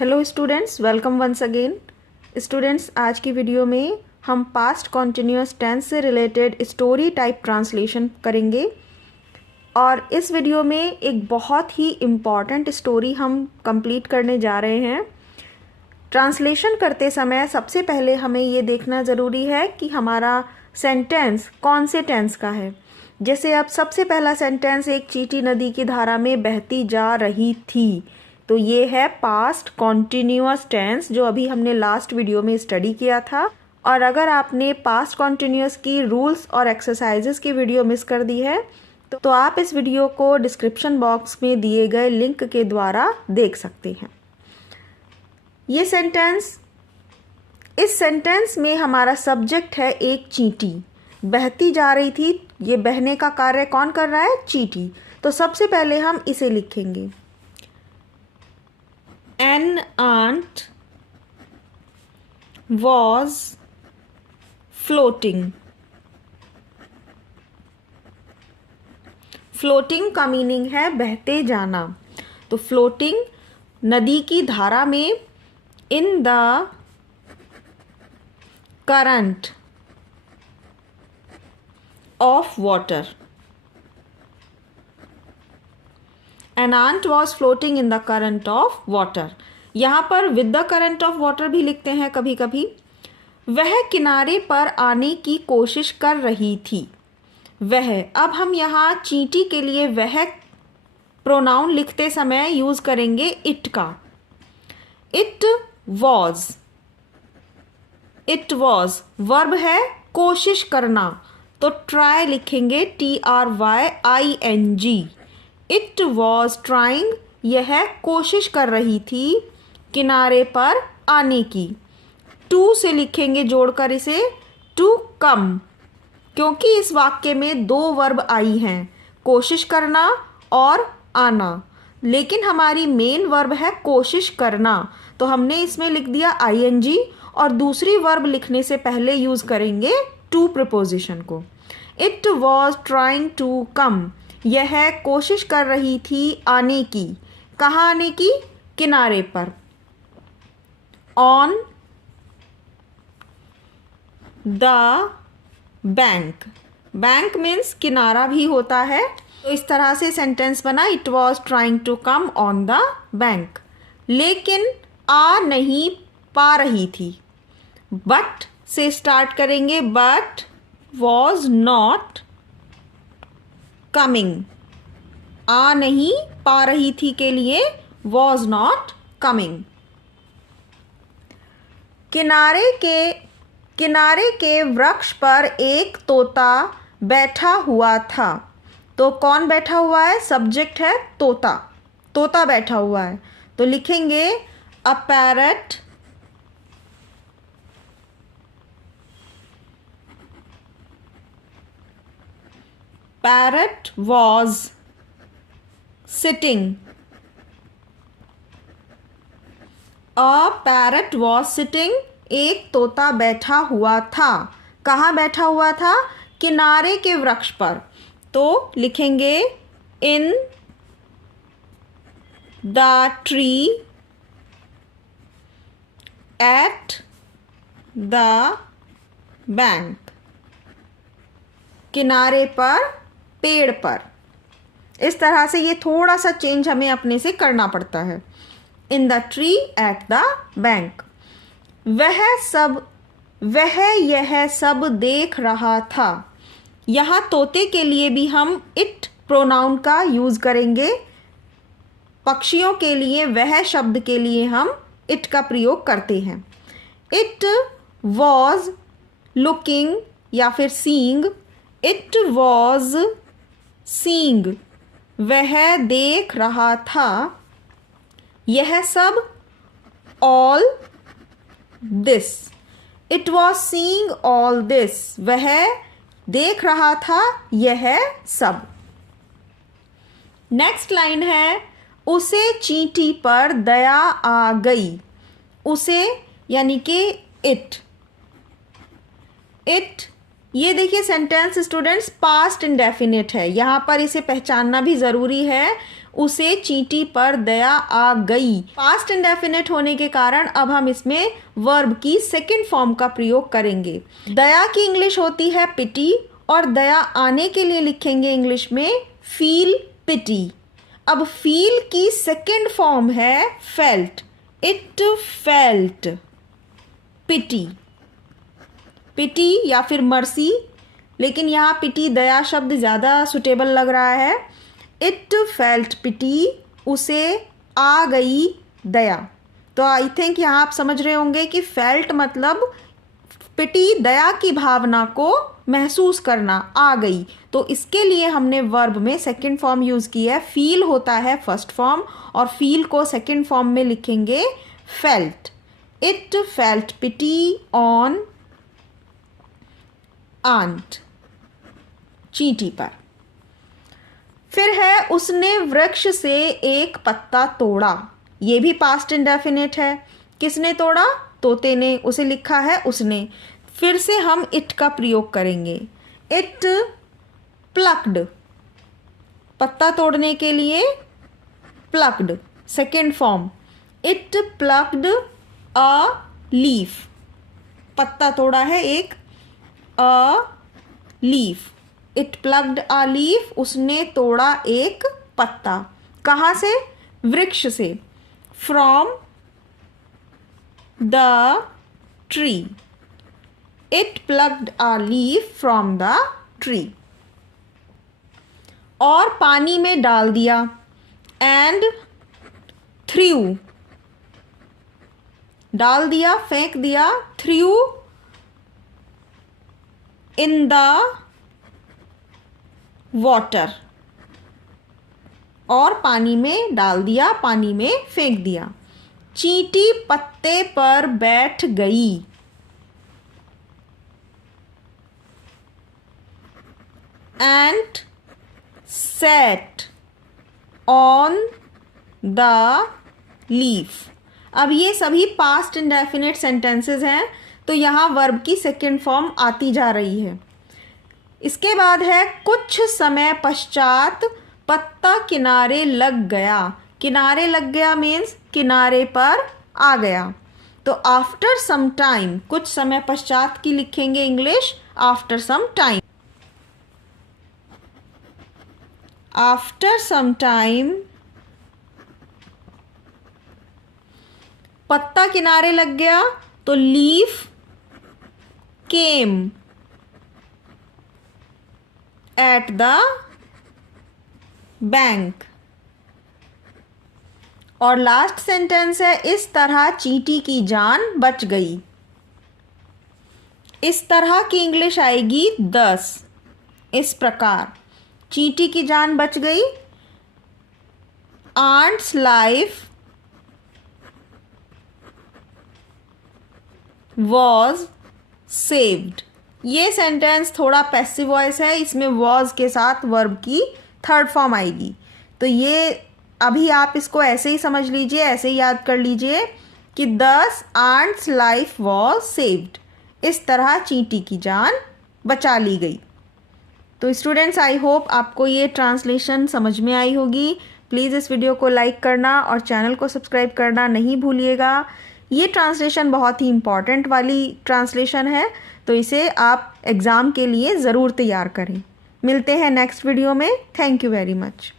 Hello students, welcome once again. Students, आज की video में हम पास्ट कॉन्टिन्यूअस टेंस से रिलेटेड स्टोरी टाइप ट्रांसलेशन करेंगे और इस वीडियो में एक बहुत ही इम्पॉर्टेंट स्टोरी हम कंप्लीट करने जा रहे हैं। ट्रांसलेशन करते समय सबसे पहले हमें ये देखना ज़रूरी है कि हमारा सेंटेंस कौन से टेंस का है। जैसे अब सबसे पहला सेंटेंस, एक चींटी नदी की धारा में बहती जा रही थी, तो ये है पास्ट कॉन्टिन्यूअस टेंस जो अभी हमने लास्ट वीडियो में स्टडी किया था। और अगर आपने पास्ट कॉन्टिन्यूअस की रूल्स और एक्सरसाइजेस की वीडियो मिस कर दी है तो आप इस वीडियो को डिस्क्रिप्शन बॉक्स में दिए गए लिंक के द्वारा देख सकते हैं। ये सेंटेंस, इस सेंटेंस में हमारा सब्जेक्ट है एक चींटी बहती जा रही थी। ये बहने का कार्य कौन कर रहा है? चींटी। तो सबसे पहले हम इसे लिखेंगे, An ant was floating। Floating का मीनिंग है बहते जाना। तो फ्लोटिंग नदी की धारा में, in the current of water. An ant was floating in the current of water। यहाँ पर with the current of water भी लिखते हैं कभी कभी। वह किनारे पर आने की कोशिश कर रही थी। वह, अब हम यहाँ चींटी के लिए वह प्रोनाउन लिखते समय यूज करेंगे इट का। It was, it was verb है कोशिश करना, तो ट्राई लिखेंगे TRYING। इट वॉज ट्राइंग, यह कोशिश कर रही थी किनारे पर आने की। टू से लिखेंगे जोड़कर इसे, टू कम, क्योंकि इस वाक्य में दो वर्ब आई हैं, कोशिश करना और आना, लेकिन हमारी मेन वर्ब है कोशिश करना, तो हमने इसमें लिख दिया ING और दूसरी वर्ब लिखने से पहले यूज करेंगे टू प्रीपोजिशन को। It was trying to come, यह कोशिश कर रही थी आने की। कहाँ आने की? किनारे पर। On the bank, bank means किनारा भी होता है, तो इस तरह से सेंटेंस बना, it was trying to come on the bank. लेकिन आ नहीं पा रही थी। बट से स्टार्ट करेंगे, बट वॉज नॉट कमिंग। आ नहीं पा रही थी के लिए वॉज नॉट कमिंग। किनारे के वृक्ष पर एक तोता बैठा हुआ था। तो कौन बैठा हुआ है? सब्जेक्ट है तोता, तोता बैठा हुआ है, तो लिखेंगे अ parrot Parrot was sitting। A parrot was sitting, एक तोता बैठा हुआ था। कहाँ बैठा हुआ था? किनारे के वृक्ष पर, तो लिखेंगे in the tree eight the bank. किनारे पर, पेड़ पर। इस तरह से ये थोड़ा सा चेंज हमें अपने से करना पड़ता है। In the tree eight the bank. वह यह सब देख रहा था। यहाँ तोते के लिए भी हम इट प्रोनाउन का यूज करेंगे। पक्षियों के लिए वह शब्द के लिए हम इट का प्रयोग करते हैं। इट वॉज लुकिंग या फिर सीइंग, इट वॉज सीइंग, वह देख रहा था। यह सब, all this. It was seeing all this, वह देख रहा था यह सब। नेक्स्ट लाइन है, उसे चींटी पर दया आ गई। उसे यानी कि इट। इट, ये देखिए सेंटेंस स्टूडेंट्स पास्ट इंडेफिनिट है, यहाँ पर इसे पहचानना भी ज़रूरी है। उसे चींटी पर दया आ गई। पास्ट इंडेफिनिट होने के कारण अब हम इसमें वर्ब की सेकंड फॉर्म का प्रयोग करेंगे। दया की इंग्लिश होती है पिटी और दया आने के लिए लिखेंगे इंग्लिश में फील पिटी। अब फील की सेकंड फॉर्म है फेल्ट। इट फेल्ट पिटी। पिटी या फिर मर्सी, लेकिन यहाँ पिटी दया शब्द ज़्यादा सुटेबल लग रहा है। इट फेल्ट पिटी, उसे आ गई दया। तो आई थिंक यहाँ आप समझ रहे होंगे कि फेल्ट मतलब पिटी दया की भावना को महसूस करना, आ गई। तो इसके लिए हमने वर्ब में सेकंड फॉर्म यूज़ की है। फील होता है फर्स्ट फॉर्म और फील को सेकंड फॉर्म में लिखेंगे felt. It felt pity on ant, चींटी पर। फिर है उसने वृक्ष से एक पत्ता तोड़ा। ये भी पास्ट इंडेफिनिट है। किसने तोड़ा? तोते ने। उसे लिखा है उसने। फिर से हम इट का प्रयोग करेंगे। इट प्लक्ड, पत्ता तोड़ने के लिए plucked, second form. It plucked a leaf, पत्ता तोड़ा है एक, a leaf. It plugged a leaf, उसने तोड़ा एक पत्ता। कहाँ से? वृक्ष से। From the tree. It plugged a leaf from the tree. और पानी में डाल दिया। एंड थ्रू, डाल दिया, फेंक दिया। थ्रू इन द वाटर, और पानी में डाल दिया, पानी में फेंक दिया। चींटी पत्ते पर बैठ गई। And sat on the leaf। अब ये सभी पास्ट इंडेफिनिट सेंटेंसेस हैं, तो यहाँ वर्ब की सेकेंड फॉर्म आती जा रही है। इसके बाद है कुछ समय पश्चात पत्ता किनारे लग गया। किनारे लग गया मीन्स किनारे पर आ गया। तो आफ्टर सम टाइम, कुछ समय पश्चात की लिखेंगे English after some time. After some time पत्ता किनारे लग गया, तो leaf came at the bank. और लास्ट सेंटेंस है इस तरह चींटी की जान बच गई। इस तरह की इंग्लिश आएगी 10, इस प्रकार। चींटी की जान बच गई। Ant's life was saved. ये सेंटेंस थोड़ा पैसिव वॉइस है, इसमें वॉज के साथ वर्ब की थर्ड फॉर्म आएगी। तो ये अभी आप इसको ऐसे ही समझ लीजिए, ऐसे ही याद कर लीजिए कि 10 आंट्स लाइफ वॉज सेव्ड। इस तरह चींटी की जान बचा ली गई। तो स्टूडेंट्स, आई होप आपको ये ट्रांसलेशन समझ में आई होगी। प्लीज़ इस वीडियो को लाइक करना और चैनल को सब्सक्राइब करना नहीं भूलिएगा। ये ट्रांसलेशन बहुत ही इम्पॉर्टेंट वाली ट्रांसलेशन है, तो इसे आप एग्ज़ाम के लिए ज़रूर तैयार करें। मिलते हैं नेक्स्ट वीडियो में। Thank you very much.